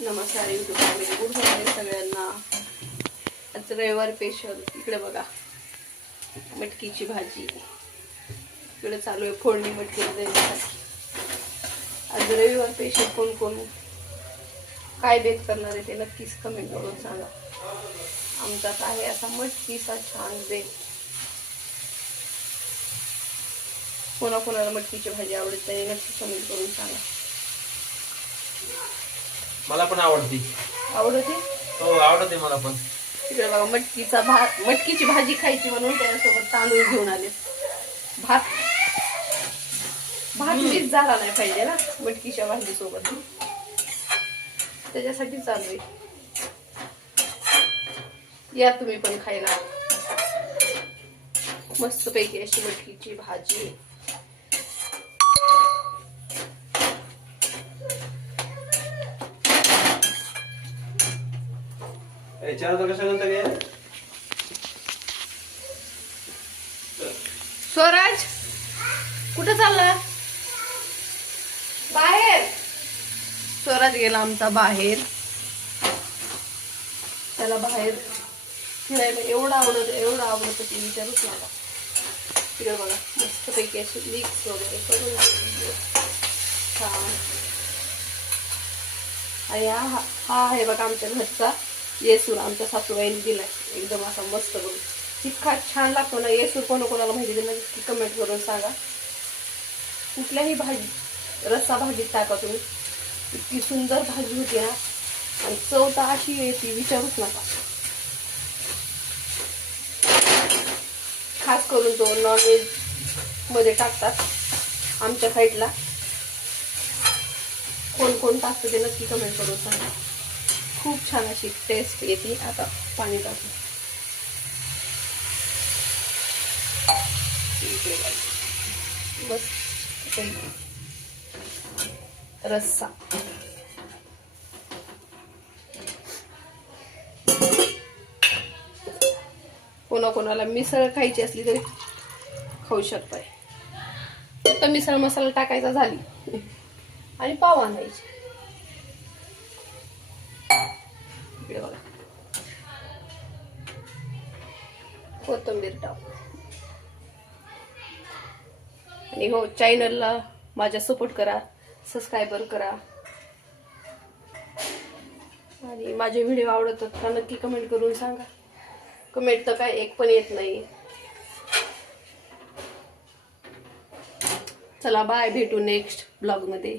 नमस्कार YouTube family, good morning सगळ्यांना. आज रविवार स्पेशल. इकडे बघा मटकीची भाजी इकडे चालू आहे, फोडणी मटकी देण्यासाठी. आज रविवार स्पेशल. कोण कोण काय बेत करणार आहे ते नक्कीच कमेंट करून सांगा. आमच्यात आहे असा मटकीचा छान बेत. कोणाकोणाला मटकीची भाजी आवडत नाही नक्की कमेंट करून सांगा. मला पण आवडते. आवडते? हो आवडते मला पण. तिकडे बघा मटकीची भाजी खायची म्हणून त्याच्यासोबत तांदूळ घेऊन आले. भात मिस झाला नाही पाहिजे ना मटकीच्या भाजी सोबत, त्याच्यासाठी चालू आहे. या तुम्ही पण खायला. मस्त पैकी अशी मटकीची भाजी. स्वराज कुठं चालला? बाहेर. स्वराज गेला आमचा बाहेर. त्याला बाहेर फिरायला एवढं आवडत की विचारूच नका. तिकडे बघा मस्त पैकी अशी मिक्स वगैरे करून छान. आणि हा आहे बघा आमच्या घरचा येसूर. आमच्या सासूबाईने दिलाय एकदम असा मस्त बघ. इतका छान लागतो ना येसूर. कोणाला माहिती देणार की कमेंट करून सांगा. कुठल्याही भाजी रस्सा भाजीत टाका तुम्ही, इतकी सुंदर भाजी होती ना. आणि चव तर अशी येते विचारूच नका. खास करून तो नॉनव्हेज मध्ये टाकतात आमच्या साईडला. कोण टाकतं ते नक्की कमेंट करून सांगा. खूप छान अशी टेस्ट येते. आता पाणी टाकू. बस रस्सा. कोणाला मिसळ खायची असली तरी खाऊ शकताय. फक्त मिसळ मसाला टाकायचा झाली आणि पाव आणायचे. इकडे बघा कोथिंबीर टाक. आणि हो, चॅनलला माझ्या सपोर्ट करा, सबस्क्राईबर करा. आणि माझे व्हिडिओ आवडतात का नक्की कमेंट करून सांगा. कमेंट तर काय एक पण येत नाही. चला बाय, भेटू नेक्स्ट ब्लॉग मध्ये.